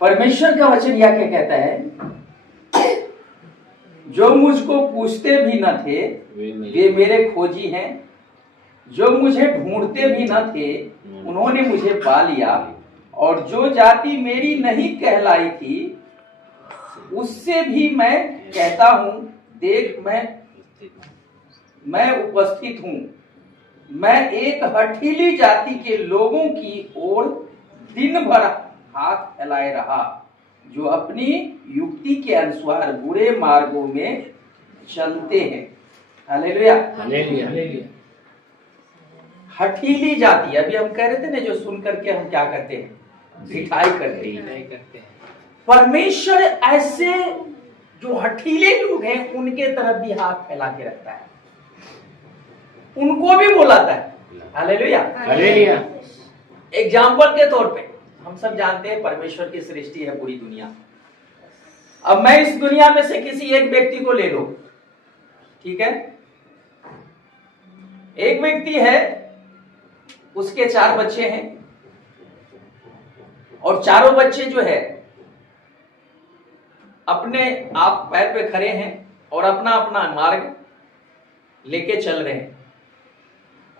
परमेश्वर का वचन यह क्या कहता है, जो मुझको पूछते भी न थे वे मेरे खोजी हैं, जो मुझे ढूंढते भी न थे उन्होंने मुझे पा लिया, और जो जाति मेरी नहीं कहलाई थी उससे भी मैं कहता हूं, देख मैं उपस्थित हूं। मैं एक हठीली जाति के लोगों की ओर दिन भर हाथ फैलाए रहा, जो अपनी युक्ति के अनुसार बुरे मार्गों में चलते हैं। Hallelujah hallelujah. हठीली जाति, अभी हम कह रहे थे ना, जो सुन करके हम क्या करते हैं, ढिठाई करते हैं। परमेश्वर ऐसे जो हठीले लोग हैं उनके तरफ भी हाथ फैला के रखता है, उनको भी बुलाता है। Hallelujah hallelujah. एग्जाम्पल के तौर पे हम सब जानते हैं परमेश्वर की सृष्टि है पूरी दुनिया। अब मैं इस दुनिया में से किसी एक व्यक्ति को ले लो, ठीक है। एक व्यक्ति है, उसके 4 बच्चे हैं, और चारों बच्चे जो है अपने आप पैर पे खड़े हैं और अपना अपना मार्ग लेके चल रहे हैं,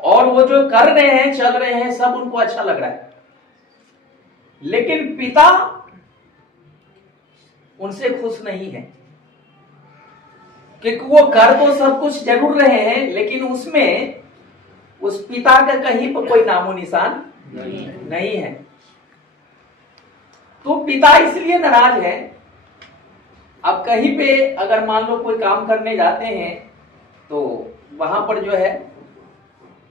और वो जो कर रहे हैं, चल रहे हैं, सब उनको अच्छा लग रहा है। लेकिन पिता उनसे खुश नहीं है, क्योंकि वो कर तो सब कुछ जरूर रहे हैं, लेकिन उसमें उस पिता का कहीं पर कोई नामो निशान नहीं है। तो पिता इसलिए नाराज है। अब कहीं पे अगर मान लो कोई काम करने जाते हैं तो वहां पर जो है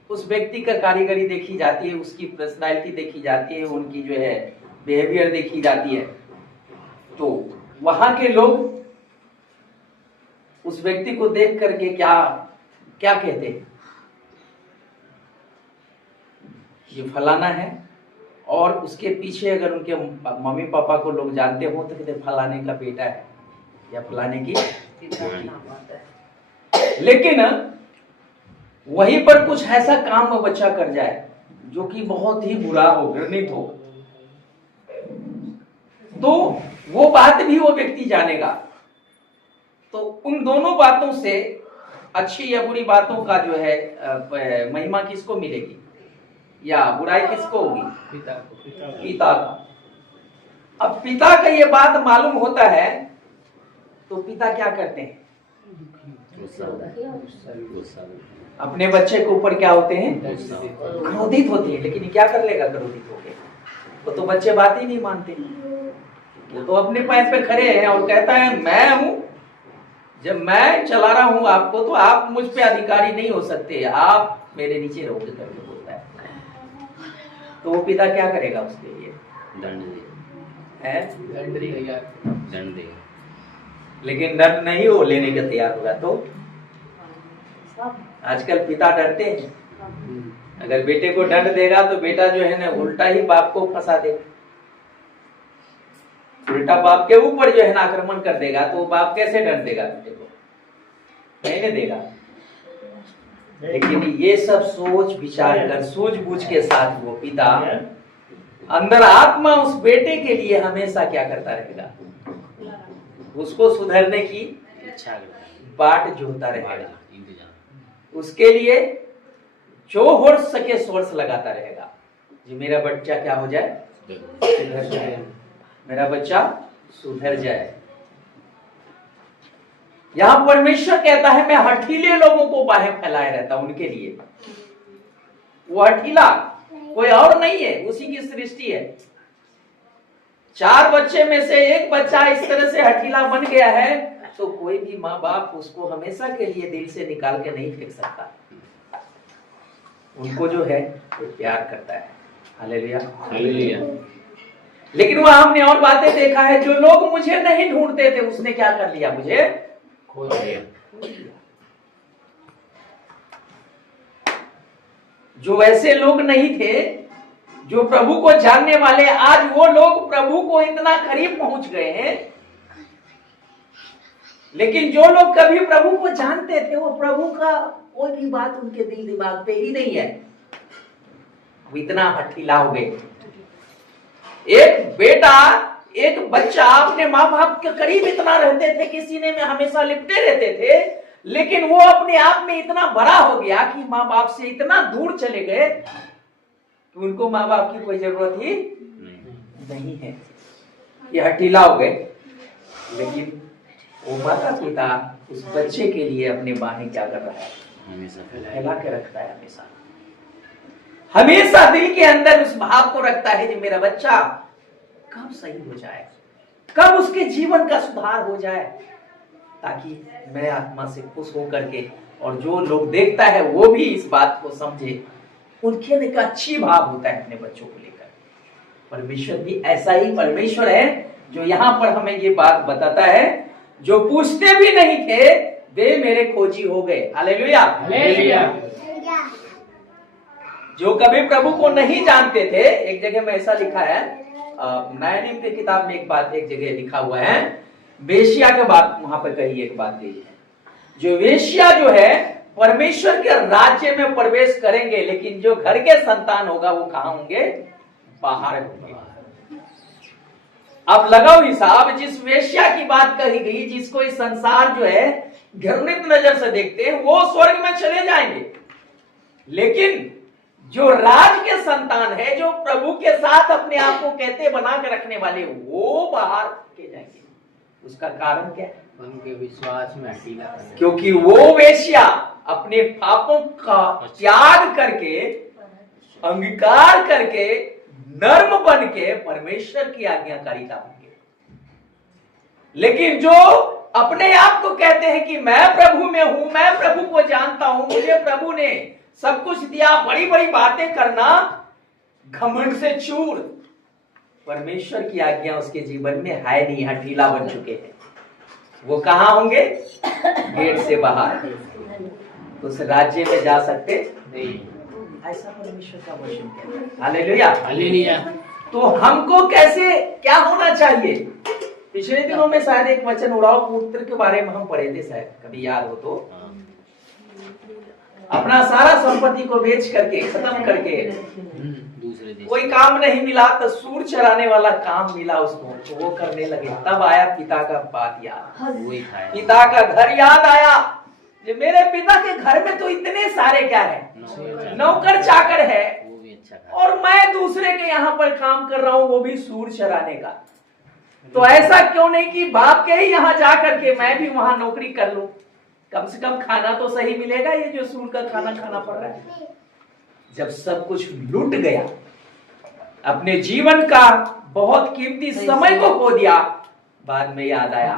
उस व्यक्ति का कारीगरी देखी जाती है, उसकी पर्सनालिटी देखी जाती है, उनकी जो है बिहेवियर देखी जाती है। तो वहां के लोग उस व्यक्ति को देख करके क्या क्या कहते हैं, ये फलाना है। और उसके पीछे अगर उनके मम्मी पापा को लोग जानते हो तो कहते फलाने का बेटा है या फलाने की। लेकिन वहीं पर कुछ ऐसा काम वो बच्चा कर जाए जो कि बहुत ही बुरा हो, घृणित हो, तो वो बात भी वो व्यक्ति जानेगा। तो उन दोनों बातों से अच्छी या बुरी बातों का जो है महिमा किसको मिलेगी या बुराई किसको होगी? पिता का। अब पिता का ये बात मालूम होता है तो पिता क्या करते हैं? अपने बच्चे के ऊपर क्या होते हैं? क्रोधित होते हैं। लेकिन क्या कर लेगा क्रोधित होके? वो तो बच्चे बात ही नहीं मानते, वो तो अपने पैर पे खड़े हैं और कहता है मैं हूं, जब मैं चला रहा हूं आपको तो आप मुझ पे अधिकारी नहीं हो सकते, आप मेरे नीचे रहोगे करके बोलता है। तो वो पिता क्या करेगा उसके लिए? दंड देगा। लेकिन दंड नहीं वो लेने का तैयार होगा तो आजकल पिता डरते हैं। अगर बेटे को दंड देगा तो बेटा जो है ना उल्टा ही बाप को फंसा देगा, उल्टा बाप के ऊपर जो है ना आक्रमण कर देगा। तो बाप कैसे दंड देगा बेटे को? नहीं देगा। लेकिन ये सब सोच विचार कर सूझबूझ के साथ वो पिता अंदर आत्मा उस बेटे के लिए हमेशा क्या करता रहेगा? उसको सुधरने की बाट जोहता रहेगा, उसके लिए जो हो सके सोर्स लगाता रहेगा जी मेरा बच्चा क्या हो जाए? सुधर जाए, मेरा बच्चा सुधर जाए। यहां परमेश्वर कहता है मैं हठीले लोगों को बाहें फैलाए रहता हूं उनके लिए। वो हठीला कोई और नहीं है, उसी की सृष्टि है। 4 बच्चे में से एक बच्चा इस तरह से हठीला बन गया है तो कोई भी माँ बाप उसको हमेशा के लिए दिल से निकाल के नहीं फेंक सकता। उनको जो है वो प्यार करता है। Hallelujah hallelujah. लेकिन वह हमने और बातें देखा है, जो लोग मुझे नहीं ढूंढते थे उसने क्या कर लिया? मुझे खोज लिया। जो ऐसे लोग नहीं थे जो प्रभु को जानने वाले, आज वो लोग प्रभु को इतना करीब पहुंच गए हैं। लेकिन जो लोग कभी प्रभु को जानते थे वो प्रभु का कोई भी बात उनके दिल दिमाग पे ही नहीं है, वो इतना हठीला हो गए। एक बेटा एक बच्चा अपने माँ बाप के करीब इतना रहते थे कि सीने में हमेशा लिपटे रहते थे, लेकिन वो अपने आप में इतना बड़ा हो गया कि माँ बाप से इतना दूर चले गए कि उनको माँ बाप की कोई जरूरत ही नहीं है। ये हठीला हो गए। लेकिन वो माता पिता उस बच्चे के लिए अपने बाहें क्या कर रहा है, हमेशा फैला के रखता है। हमेशा दिल के अंदर उस भाव को रखता है कि मेरा बच्चा कब सही हो जाए, कब उसके जीवन का सुधार हो जाए, ताकि मैं आत्मा से खुश होकर के और जो लोग देखता है वो भी इस बात को समझे। उनके एक अच्छी भाव होता है अपने बच्चों को लेकर। परमेश्वर भी ऐसा ही परमेश्वर है जो यहाँ पर हमें ये बात बताता है, जो पूछते भी नहीं थे वे मेरे खोजी हो गए। Hallelujah, hallelujah. जो कभी प्रभु को नहीं जानते थे, एक जगह में ऐसा लिखा है, नया नियम की किताब में एक बात एक जगह लिखा हुआ है, वेश्या के बात वहां पर कही एक बात कही है, जो वेश्या जो है परमेश्वर के राज्य में प्रवेश करेंगे, लेकिन जो घर के संतान होगा वो कहां होंगे, बाहर होंगे। अब लगाओ हिसाब, जिस वेश्या की बात कही गई, जिसको इस संसार जो है घृणित नजर से देखते हैं, वो स्वर्ग में चले जाएंगे, लेकिन जो राज के संतान है, जो प्रभु के साथ अपने आप को कहते बना के रखने वाले, वो बाहर के जाएंगे। उसका कारण क्या है? उनके विश्वास में हठीला, क्योंकि वो वेश्या अपने पापों का त्याग करके, अंगीकार करके, नर्म बन के परमेश्वर की आज्ञाकारिता बन गए। लेकिन जो अपने आप को कहते हैं कि मैं प्रभु में हूं, मैं प्रभु को जानता हूं, मुझे प्रभु ने सब कुछ दिया, बड़ी बड़ी बातें करना, घमंड से चूर, परमेश्वर की आज्ञा उसके जीवन में है नहीं, हठीला बन चुके हैं। वो कहां होंगे? गेट से बाहर, उस राज्य में जा सकते नहीं। ऐसा परमेश्वर का वचन कहता है। Hallelujah, hallelujah. तो हमको कैसे क्या होना चाहिए? पिछले दिनों में शायद एक वचन उड़ाव पुत्र के बारे में हम पढ़े थे, शायद कभी याद हो तो। अपना सारा संपत्ति को बेच करके, खत्म करके, कोई काम नहीं मिला तो सूर चराने वाला काम मिला उसको, तो वो करने लगे। तब आया पिता का बात याद, पिता का घर याद आया। कि मेरे पिता के घर में तो इतने सारे क्या है, नौकर चाकर है, और मैं दूसरे के यहाँ पर काम कर रहा हूँ, वो भी सूर चराने का। तो ऐसा क्यों नहीं कि बाप के ही यहाँ जा करके मैं भी वहां नौकरी कर लूं, कम से कम खाना तो सही मिलेगा, ये जो सूर का खाना खाना पड़ रहा है। जब सब कुछ लूट गया, अपने जीवन का बहुत कीमती समय को खो दिया, बाद में याद आया,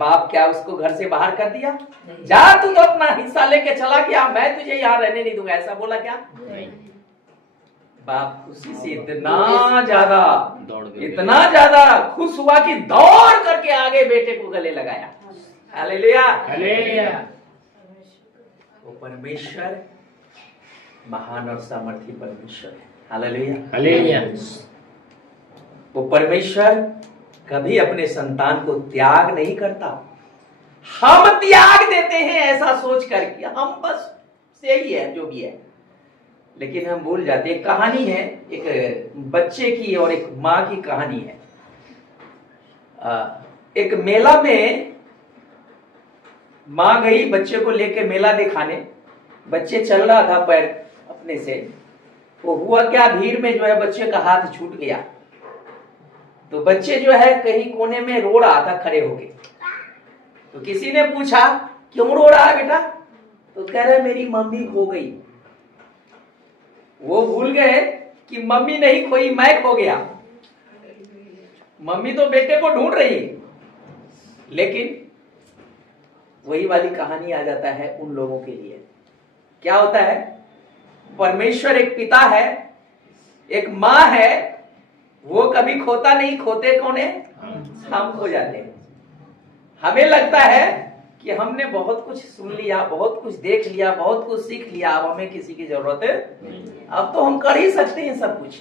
बाप क्या उसको घर से बाहर कर दिया? जा तू तो अपना हिस्सा लेके चला गया, मैं तुझे यहाँ रहने नहीं दूंगा, ऐसा बोला क्या? बाप खुशी से इतना ज्यादा खुश हुआ कि दौड़ करके आगे बेटे को गले लगाया। Hallelujah, hallelujah. वो परमेश्वर महान और सामर्थी परमेश्वर है। Hallelujah, hallelujah. वो परमेश्वर कभी अपने संतान को त्याग नहीं करता। हम त्याग देते हैं ऐसा सोच करके, हम बस सही है जो भी है, लेकिन हम भूल जाते हैं। कहानी है एक बच्चे की और एक माँ की कहानी है। एक मेला में माँ गई बच्चे को लेके मेला दिखाने, बच्चे चल रहा था पैर अपने से, वो हुआ क्या, भीड़ में जो है बच्चे का हाथ छूट गया। तो बच्चे जो है कहीं कोने में रो रहा था खड़े होके। तो किसी ने पूछा क्यों रो रहा है बेटा? तो कह रहे मेरी मम्मी खो गई। वो भूल गए कि मम्मी नहीं खोई, मैं खो गया। मम्मी तो बेटे को ढूंढ रही है, लेकिन वही वाली कहानी आ जाता है उन लोगों के लिए। क्या होता है? परमेश्वर एक पिता है, एक माँ है, वो कभी खोता नहीं। खोते कौन है? हम खो जाते हैं। हमें लगता है कि हमने बहुत कुछ सुन लिया, बहुत कुछ देख लिया, बहुत कुछ सीख लिया, अब हमें किसी की जरूरत है, अब तो हम कर ही सकते हैं सब कुछ।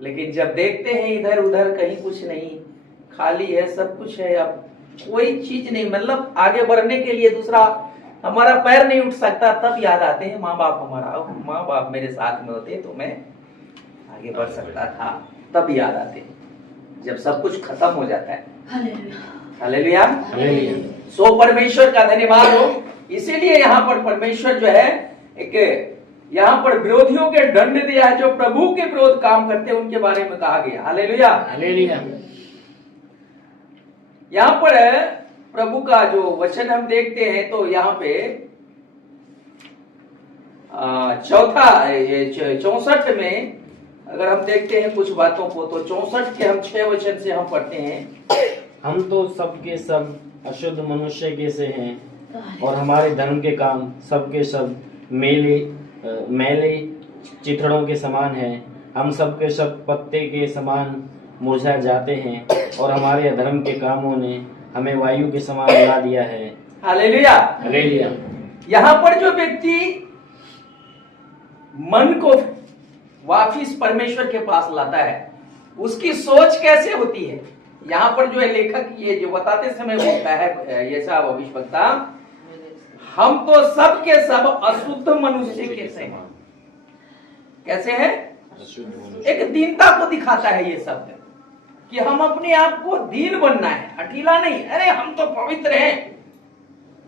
लेकिन जब देखते हैं इधर उधर कहीं कुछ नहीं, खाली है, सब कुछ है, अब कोई चीज नहीं, मतलब आगे बढ़ने के लिए दूसरा हमारा पैर नहीं उठ सकता, तब याद आते हैं माँ बाप हमारा। माँ बाप मेरे साथ में होते तो मैं आगे बढ़ सकता था, तब याद आते हैं। जब सब कुछ खत्म हो जाता है। हालेलुया। हालेलुया। सो परमेश्वर का धन्यवाद हो। इसीलिए यहाँ पर परमेश्वर जो है एक यहाँ पर विरोधियों के दंड दिया है, जो प्रभु के विरोध काम करते हैं उनके बारे में कहा गया। हालेलुया। हालेलुया। यहाँ पर प्रभु का जो वचन हम देखते हैं तो यहाँ पे चौथा 64 में अगर हम देखते हैं कुछ बातों को, तो 64 के हम 6 वचन से हम पढ़ते हैं। हम तो सबके सब अशुद्ध मनुष्य के से हैं और हमारे धर्म के काम सबके सब मेले चिथड़ों के समान हैं। हम सबके सब पत्ते के समान मुरझा जाते हैं और हमारे अधर्म के कामों ने हमें वायु के समान उड़ा दिया है। हालेलुया। हालेलुया। यहाँ पर जो व्यक्ति मन को वापिस परमेश्वर के पास लाता है, उसकी सोच कैसे होती है? यहाँ पर जो है लेखक ये जो बताते समय बोलता है, ये साहब भविष्यवक्ता, हम तो सब के सब अशुद्ध मनुष्य के से हैं। कैसे है? एक दीनता को दिखाता है ये शब्द, कि हम अपने आप को दीन बनना है, हठीला नहीं। अरे हम तो पवित्र हैं,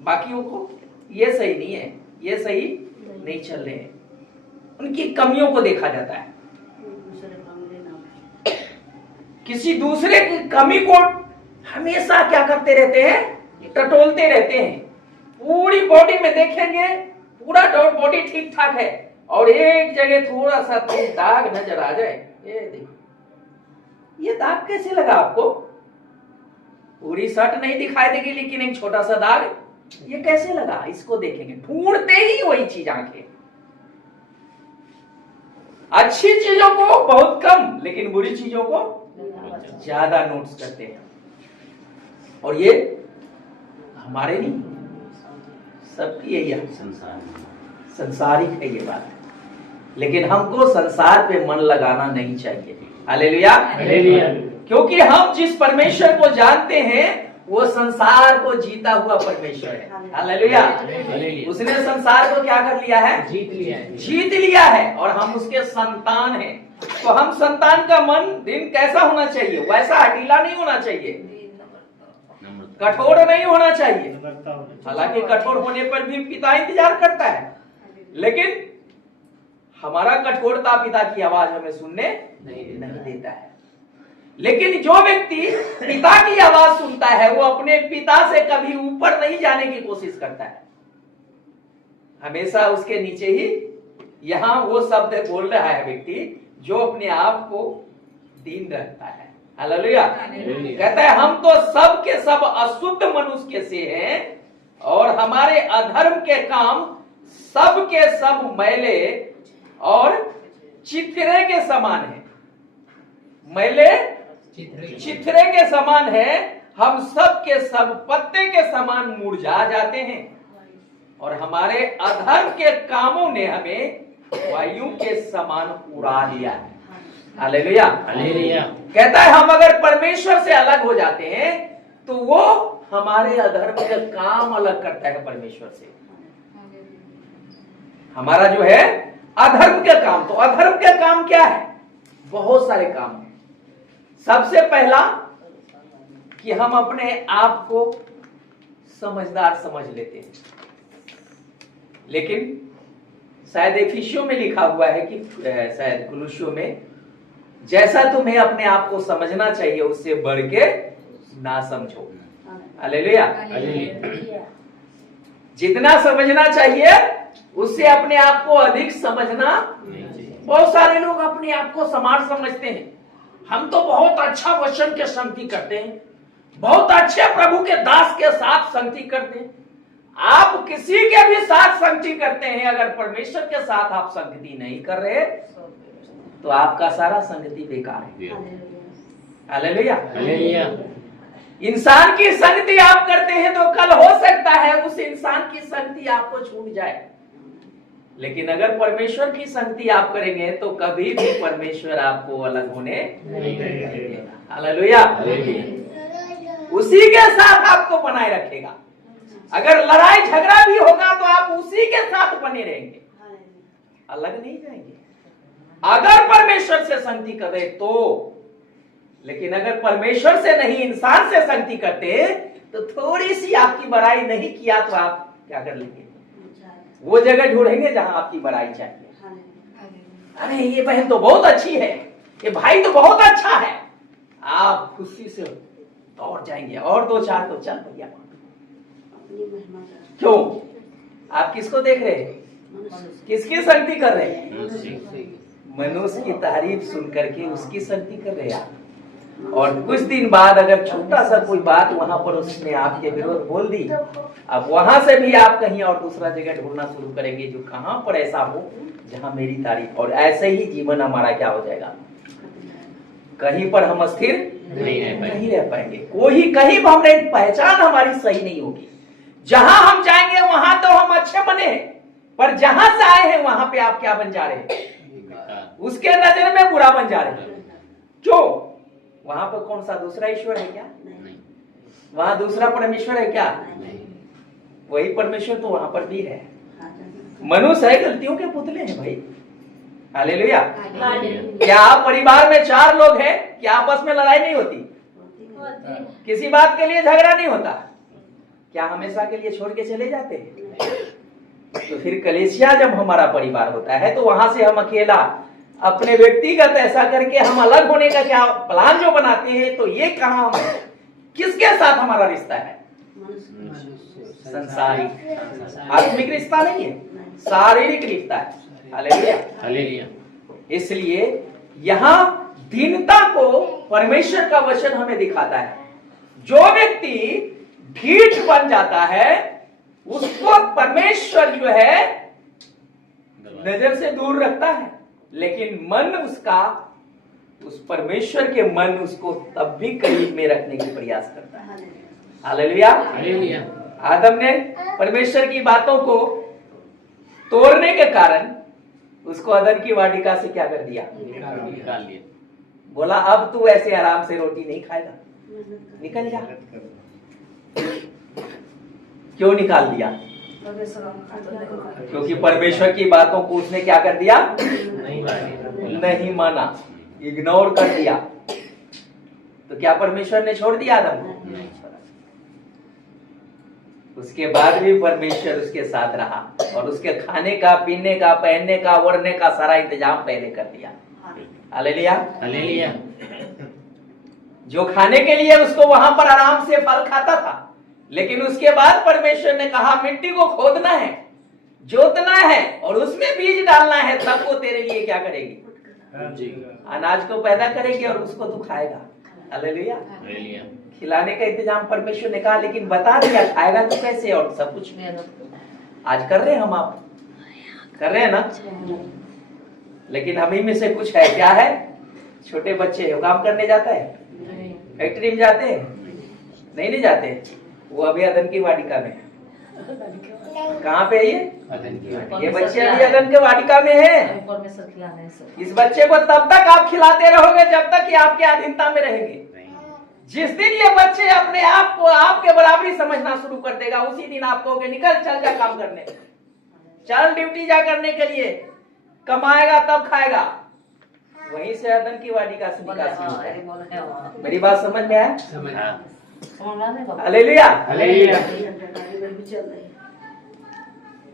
बाकियों को ये सही नहीं है, ये सही नहीं चल रहे हैं, उनकी कमियों को देखा जाता है। किसी दूसरे की कमी को हमेशा क्या करते रहते हैं? टटोलते रहते हैं। पूरी बॉडी में देखेंगे पूरा बॉडी ठीक ठाक है और एक जगह थोड़ा सा दाग नजर आ जाए, ये देखो ये दाग कैसे लगा आपको? पूरी शर्ट नहीं दिखाई देगी लेकिन एक छोटा सा दाग, ये कैसे लगा? इसको देखेंगे, ढूंढते ही वही चीज आंखें। अच्छी चीजों को बहुत कम, लेकिन बुरी चीजों को ज्यादा नोट्स करते हैं। और ये हमारे नहीं, सबकी यही है, संसारिक है ये बात। लेकिन हमको संसार पे मन लगाना नहीं चाहिए। हालेलुया। हालेलुया। क्योंकि हम जिस परमेश्वर को जानते हैं वो संसार को जीता हुआ परमेश्वर है। हालेलुया। उसने संसार को क्या कर लिया है? जीत लिया है और हम उसके संतान हैं। तो हम संतान का मन दिन कैसा होना चाहिए? वैसा हठीला नहीं होना चाहिए, कठोर नहीं होना चाहिए। हालांकि कठोर होने पर भी पिता इंतजार करता है, लेकिन हमारा कठोरता पिता की आवाज हमें सुनने नहीं देता है। लेकिन जो व्यक्ति पिता की आवाज सुनता है वो अपने पिता से कभी ऊपर नहीं जाने की कोशिश करता है, हमेशा उसके नीचे ही। यहां वो शब्द बोल रहा है व्यक्ति जो अपने आप को दीन रखता है। हालेलुया। कहता है हम तो सब के सब अशुद्ध मनुष्य के से हैं और हमारे अधर्म के काम सब के सब मैले और चिथरे के समान है। मैले चिथरे के समान है। हम सब के सब पत्ते के समान मुरझा जाते हैं और हमारे अधर्म के कामों ने हमें वायु के समान उड़ा दिया है। हालेलुया। हालेलुया। कहता है हम अगर परमेश्वर से अलग हो जाते हैं तो वो हमारे अधर्म का काम अलग करता है परमेश्वर से। हमारा जो है अधर्म का काम, तो अधर्म का काम क्या है? बहुत सारे काम है। सबसे पहला कि हम अपने आप को समझदार समझ लेते हैं, लेकिन शायद एफिसियों में लिखा हुआ है कि शायद कुलुसियों में, जैसा तुम्हें अपने आप को समझना चाहिए उससे बढ़ के ना समझो। हालेलुया। जितना समझना चाहिए उससे अपने आप को अधिक समझना। बहुत सारे लोग अपने आप को समाज समझते हैं, हम तो बहुत अच्छा वचन के संगति करते हैं, बहुत अच्छे प्रभु के दास के साथ संगति करते हैं। आप किसी के भी साथ संगति करते हैं, अगर परमेश्वर के साथ आप संगति नहीं कर रहे तो आपका सारा संगति बेकार है। हालेलुया। हालेलुया। इंसान की संगति आप करते हैं तो कल हो सकता है उस इंसान की संगति आपको छूट जाए, लेकिन अगर परमेश्वर की संगति आप करेंगे तो कभी भी परमेश्वर आपको अलग होने नहीं देगा। हालेलुया। उसी के साथ आपको बनाए रखेगा। अगर लड़ाई झगड़ा भी होगा तो आप उसी के साथ बने रहेंगे, अलग नहीं जाएंगे। अगर परमेश्वर से संगति करें तो लेकिन अगर परमेश्वर से नहीं इंसान से संगति करते तो थोड़ी सी आपकी बड़ाई नहीं किया तो आप क्या कर लेंगे? वो जगह ढूंढेंगे जहां आपकी बड़ाई चाहिए। अरे ये बहन तो बहुत अच्छी है, ये भाई तो बहुत अच्छा है, आप खुशी से दौड़ जाएंगे और दो चार तो चल भैया। क्यों? आप किसको देख रहे हैं? किसकी संगति कर रहे हैं? मनुष्य की तारीफ सुन करके उसकी संगति कर रहे हैं आप। और कुछ दिन बाद अगर छोटा सा कोई बात वहां पर उसने आपके विरोध बोल दी, अब वहां से भी आप कहीं और दूसरा जगह ढूंढना शुरू करेंगे जो कहां पर ऐसा हो जहां मेरी तारीफ, और ऐसे ही जीवन हमारा क्या हो जाएगा? कहीं पर हम स्थिर नहीं रह पाएंगे। कोई कहीं पर हमारी पहचान हमारी सही नहीं होगी। जहां हम जाएंगे वहां तो हम अच्छे बने हैं, पर जहां से आए हैं वहां पे आप क्या बन जा रहे हैं? उसके नजर में बुरा बन जा रहे हैं। क्यों? वहां पर कौन सा दूसरा ईश्वर है क्या? वहां दूसरा परमेश्वर है क्या? वही परमेश्वर तो वहां पर भी है। मनुष्य है गलतियों के पुतले हैं भाई। हालेलुया। क्या आप परिवार में 4 लोग हैं, क्या आपस में लड़ाई नहीं होती? किसी बात के लिए झगड़ा नहीं होता? क्या हमेशा के लिए छोड़ के चले जाते हैं? तो फिर कलीसिया जब हमारा परिवार होता है तो वहां से हम अकेला अपने व्यक्तिगत ऐसा करके हम अलग होने का क्या प्लान जो बनाते हैं, तो ये कहां हम किसके साथ हमारा रिश्ता है? संसारिक, आत्मिक रिश्ता नहीं है, शारीरिक रिश्ता है। Hallelujah, hallelujah. इसलिए यहां दीनता को परमेश्वर का वचन हमें दिखाता है। जो व्यक्ति ढीठ बन जाता है उसको परमेश्वर जो है नजर से दूर रखता है, लेकिन मन उसका, उस परमेश्वर के मन उसको तब भी करीब में रखने की प्रयास करता है। Hallelujah, hallelujah. आदम ने परमेश्वर की बातों को तोड़ने के कारण उसको अदन की वाटिका से क्या कर दिया? निकाल दिया। बोला अब तू ऐसे आराम से रोटी नहीं खाएगा, निकल जा। क्यों निकाल दिया? क्योंकि परमेश्वर की बातों को उसने क्या कर दिया? नहीं माना, इग्नोर कर दिया। तो क्या परमेश्वर ने छोड़ दिया आदम को? उसके बाद भी परमेश्वर उसके साथ रहा और उसके खाने का, पीने का, पहनने का, ओढ़ने का सारा इंतजाम पहले कर दिया। Hallelujah, hallelujah. जो खाने के लिए उसको वहां पर आराम से फल खाता था, लेकिन उसके बाद परमेश्वर ने कहा मिट्टी को खोदना है, जोतना है और उसमें बीज डालना है, तब वो तेरे लिए क्या करेगी? अनाज को पैदा करेगी और उसको तू खाएगा। Hallelujah, hallelujah. खिलाने का इंतजाम परमेश्वर ने कहा, लेकिन बता दिया खाएगा तो कैसे, और सब कुछ आज कर रहे हैं हम, आप कर रहे हैं ना। लेकिन हम ही में से कुछ है, क्या है? छोटे बच्चे काम करने जाता है, फैक्ट्री में जाते हैं? नहीं जाते। वो अभी अदन की वाटिका में। कहाँ पे है ये बच्चे अभी अदन के वाटिका में है। इस बच्चे को तब तक आप खिलाते रहोगे जब तक कि आपके अधीनता में रहेंगे। जिस दिन ये बच्चे अपने आप को आपके बराबरी समझना शुरू कर देगा, उसी दिन आप कहोगे निकल, चल जा काम करने, चल ड्यूटी जा करने के लिए, कमाएगा तब खाएगा। वहीं से अदन की वाटिका से निकासी होता है। मेरी बात समझ में आया? Hallelujah, hallelujah.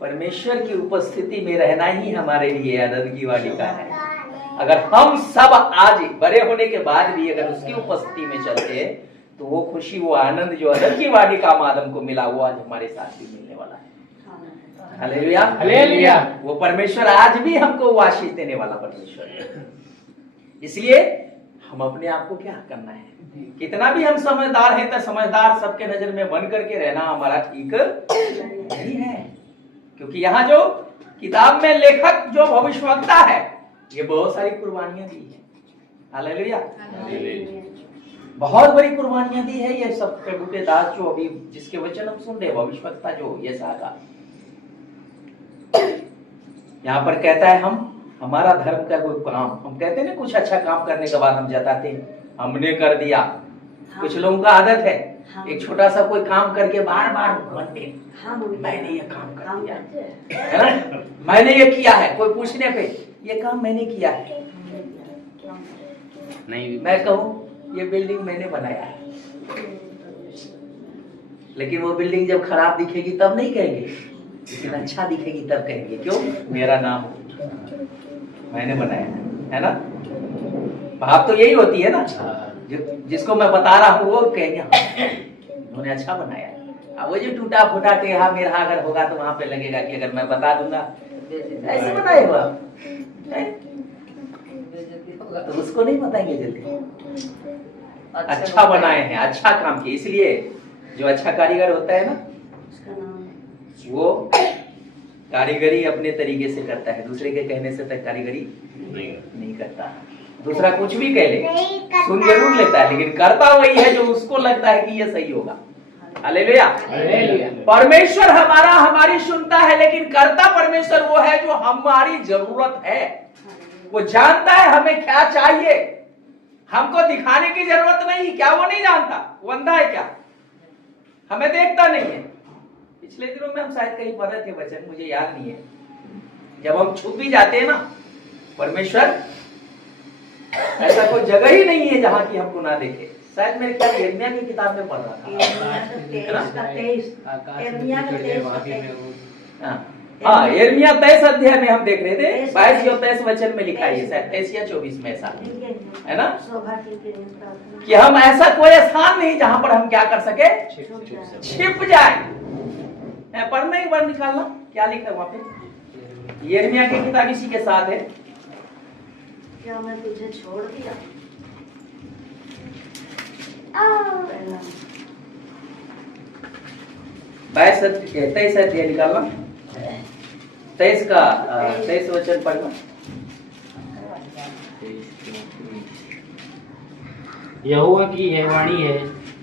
परमेश्वर की उपस्थिति में रहना ही हमारे लिए अदन की वाटिका है। अगर हम सब आज बड़े होने के बाद भी अगर उसकी उपस्थिति में चलते हैं, तो वो खुशी, वो आनंद जो अदन की वाटिका में आदम को मिला, वो आज हमारे साथ भी मिलने वाला है। Hallelujah, hallelujah. वो परमेश्वर आज भी हमको वो आशीष देने वाला परमेश्वर है। इसलिए हम अपने आप को क्या करना है? कितना भी हम समझदार हैं, तो समझदार सबके नजर में बन करके रहना हमारा ठीक नहीं है। क्योंकि यहाँ जो किताब में लेखक जो भविष्यवक्ता है, ये बहुत सारी कुर्बानियां दी है। हालेलुया, बहुत बड़ी कुर्बानियां दी है ये सब प्रभु के दास जो अभी जिसके वचन हम सुन रहे, भविष्यवक्ता जो ये सागा यहाँ पर कहता है, हम हमारा धर्म का कोई काम, हम कहते हैं ना कुछ अच्छा काम करने के बाद हम जताते हैं हमने कर दिया। कुछ लोगों का आदत है एक छोटा सा कोई काम करके बार बार बनते, मैंने ये काम कर दिया है ना, मैंने ये किया है। कोई पूछने पे ये काम मैंने किया है। नहीं, मैं कहूँ ये बिल्डिंग मैंने बनाया है। लेकिन वो बिल्डिंग जब खराब दिखेगी तब नहीं कहेंगे, लेकिन अच्छा दिखेगी तब कहेंगे। क्यों? मेरा नाम मैंने बनाया है ना। भाव तो यही होती है ना। जिसको मैं बता रहा हूँ वो कहेंगे हाँ उन्होंने अच्छा बनाया है। अब वो जो टूटा फूटा टेढ़ा मेढ़ा अगर होगा तो वहां पे लगेगा कि अगर मैं बता दूंगा ऐसे बनाए हो आप, तो उसको नहीं बताएंगे जल्दी। अच्छा बनाए हैं, अच्छा काम किए। इसलिए जो अच्छा कारीगर होता है ना वो कारीगरी अपने तरीके से करता है, दूसरे के कहने से तक कारीगरी नहीं करता। दूसरा कुछ भी कह ले, सुन जरूर लेता है, लेकिन करता वही है जो उसको लगता है कि ये सही होगा। हालेलुया। परमेश्वर हमारी सुनता है, लेकिन करता परमेश्वर वो है जो हमारी जरूरत है। वो जानता है हमें क्या चाहिए, हमको दिखाने की जरूरत नहीं। क्या वो नहीं जानता? वो अंधा है क्या? हमें देखता नहीं है। पिछले दिनों में हम शायद कहीं पढ़ रहे थे वचन, मुझे याद नहीं है। जब हम छुप भी जाते हैं ना, परमेश्वर ऐसा कोई जगह ही नहीं है जहां की हमको ना देखे। शायद मेरे ख्याल यिर्मयाह की किताब में पढ़ रहा था। हाँ, यिर्मयाह 23 अध्याय में हम देख रहे थे, 22 या 23 वचन में लिखा है, शायद 23 या 24 में ऐसा है ना, कि हम ऐसा कोई स्थान नहीं जहां पर हम क्या कर सके, छिप जाए। पढ़ना एक बार निकालना क्या लिखा है वहां पे। यिर्मयाह की किताब इसी के साथ है। क्या मैं तुझे छोड़ दिया? 23 अध्याय निकालना, 23 वचन पढ़ना। यहोवा की यह वाणी है,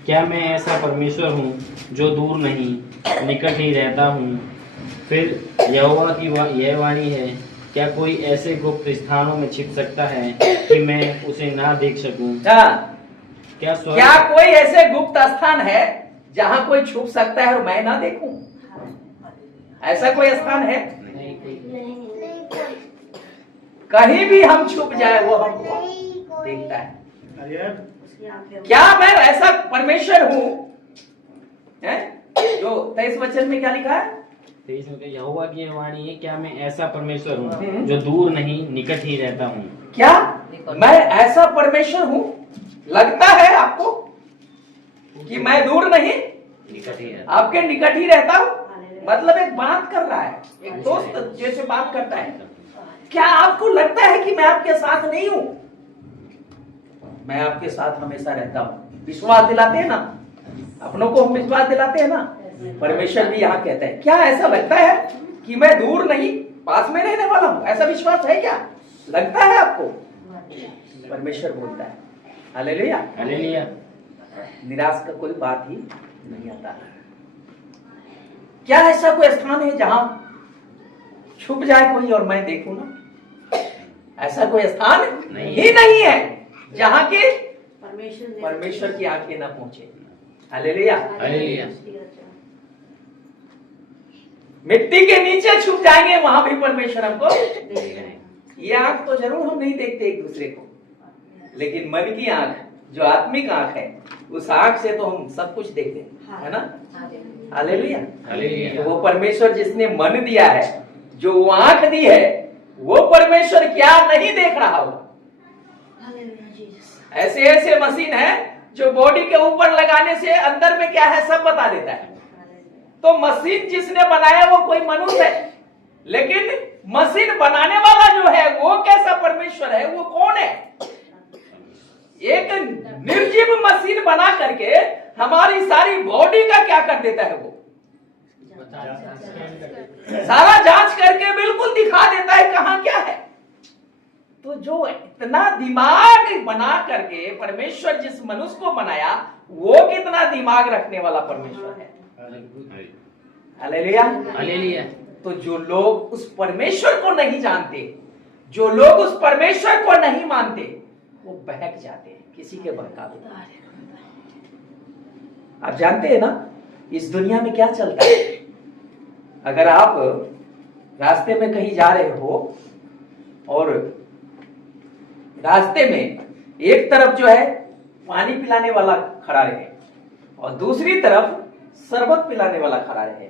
क्या मैं ऐसा परमेश्वर हूँ जो दूर नहीं निकट ही रहता हूँ। फिर यहोवा की यह वाणी है, क्या कोई ऐसे गुप्त स्थानों में छिप सकता है कि मैं उसे ना देख सकूं? क्या कोई ऐसे गुप्त स्थान है जहां कोई छुप सकता है और मैं ना देखूं? ऐसा कोई स्थान है? कहीं भी हम छुप जाए वो हमको देखता है। क्या मैं ऐसा परमेश्वर हूं जो 23 वचन में क्या लिखा है? यहोवा की यह वाणी है, क्या मैं ऐसा परमेश्वर हूँ जो दूर नहीं निकट ही रहता हूँ। क्या मैं ऐसा परमेश्वर हूँ? लगता है आपको कि मैं दूर नहीं निकट ही आपके निकट ही रहता हूँ? मतलब एक बात कर रहा है, एक दोस्त जैसे बात करता है। क्या आपको लगता है कि मैं आपके साथ नहीं हूँ? मैं आपके साथ हमेशा रहता हूँ। विश्वास दिलाते हैं ना, अपनों को हम विश्वास दिलाते हैं ना। परमेश्वर भी यहाँ कहता है, क्या ऐसा लगता है कि मैं दूर नहीं पास में रहने वाला हूँ? ऐसा विश्वास है क्या? लगता है आपको? परमेश्वर बोलता है। Hallelujah, hallelujah. निराश का कोई बात ही नहीं आता। क्या ऐसा कोई स्थान है जहां छुप जाए कोई और मैं देखूं ना? ऐसा कोई स्थान ही नहीं है जहां के परमेश्वर की आंखें ना पहुंचे। Hallelujah, hallelujah. मिट्टी के नीचे छुप जाएंगे, वहां भी परमेश्वर हमको। ये आंख तो जरूर हम नहीं देखते एक दूसरे को, लेकिन मन की आंख जो आत्मिक आंख है, उस आंख से तो हम सब कुछ देखते हैं, है ना। Hallelujah, hallelujah. वो परमेश्वर जिसने मन दिया है, जो वो आंख दी है, वो परमेश्वर क्या नहीं देख रहा होगा? ऐसे ऐसे मशीन है जो बॉडी के ऊपर लगाने से अंदर में क्या है सब बता देता है। तो मशीन जिसने बनाया वो कोई मनुष्य है, लेकिन मशीन बनाने वाला जो है वो कैसा परमेश्वर है? वो कौन है? एक निर्जीव मशीन बना करके हमारी सारी बॉडी का क्या कर देता है? वो सारा जांच करके बिल्कुल दिखा देता है कहां क्या है। तो जो इतना दिमाग बना करके परमेश्वर जिस मनुष्य को बनाया, वो कितना दिमाग रखने वाला परमेश्वर है। Hallelujah, hallelujah. तो जो लोग उस परमेश्वर को नहीं जानते, जो लोग उस परमेश्वर को नहीं मानते, वो बहक जाते हैं किसी के बहकावे। आप जानते हैं ना इस दुनिया में क्या चलता है? अगर आप रास्ते में कहीं जा रहे हो और रास्ते में एक तरफ जो है पानी पिलाने वाला खड़ा रहे और दूसरी तरफ शरबत पिलाने वाला खड़ा रहे।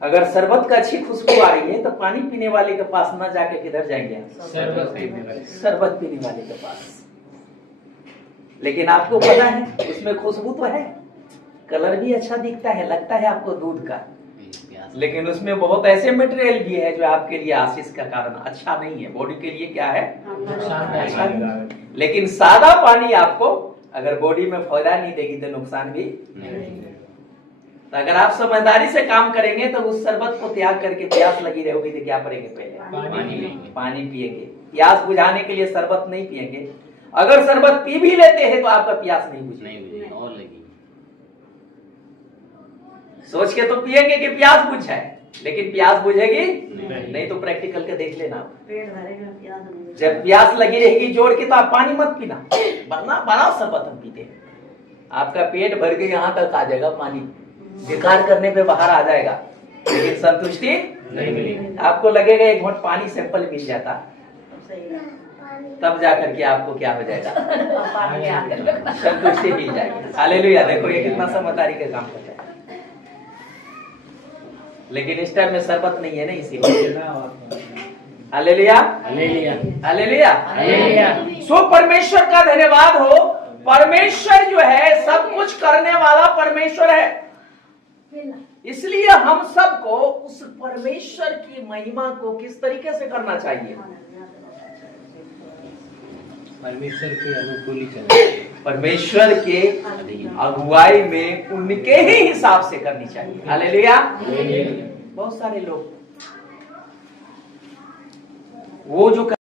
अगर शरबत का अच्छी खुशबू आ रही है तो पानी पीने वाले के पास ना जाके किधर जाएंगे? शरबत पीने वाले। शरबत पीने वाले के पास। लेकिन आपको पता है उसमें खुशबू तो है, कलर भी अच्छा दिखता है, लगता है आपको दूध का, लेकिन उसमें बहुत ऐसे मटेरियल भी है जो आपके लिए आशीष का कारण अच्छा नहीं है, बॉडी के लिए क्या है? अच्छा नहीं। लेकिन सादा पानी आपको अगर बॉडी में फायदा नहीं देगी तो नुकसान भी नहीं। तो अगर आप समझदारी से काम करेंगे तो उस शरबत को त्याग करके प्यास लगी रहेगी तो क्या करेंगे? पहले पानी पिएंगे। प्यास बुझाने के लिए शरबत नहीं पिएंगे। अगर शरबत पी भी लेते हैं तो आपका प्यास नहीं बुझेगी और लगी। सोच के तो पिएंगे कि प्यास बुझ जाए, लेकिन प्यास बुझेगी नहीं तो प्रैक्टिकल के देख लेना। पेट भरेगा, प्यास नहीं। जब प्यास लगी रहेगी जोड़ के तो आप पानी मत पीना, वरना बड़ा शरबत हम पीते हैं, आपका पेट भर के यहाँ तक आ जाएगा, पानी विकार करने पे बाहर आ जाएगा, लेकिन संतुष्टि नहीं मिलेगी। आपको लगेगा एक घोट पानी सिंपल मिल जाता, सही है। तब जाकर के आपको क्या हो जाएगा? पानी आकर संतुष्टि मिल जाएगी। हालेलुया। देखो ये कितना समझदारी का काम करता है, लेकिन इस टाइम में शरबत नहीं है ना, इसीलिए। Hallelujah, hallelujah, hallelujah, hallelujah. So परमेश्वर का धन्यवाद हो। परमेश्वर जो है सब कुछ करने वाला परमेश्वर है, इसलिए हम सबको उस परमेश्वर की महिमा को किस तरीके से करना चाहिए? परमेश्वर के अनुकूल ही चलना चाहिए। परमेश्वर के अगुवाई में उनके ही हिसाब से करनी चाहिए। हालेलुया। बहुत सारे लोग वो जो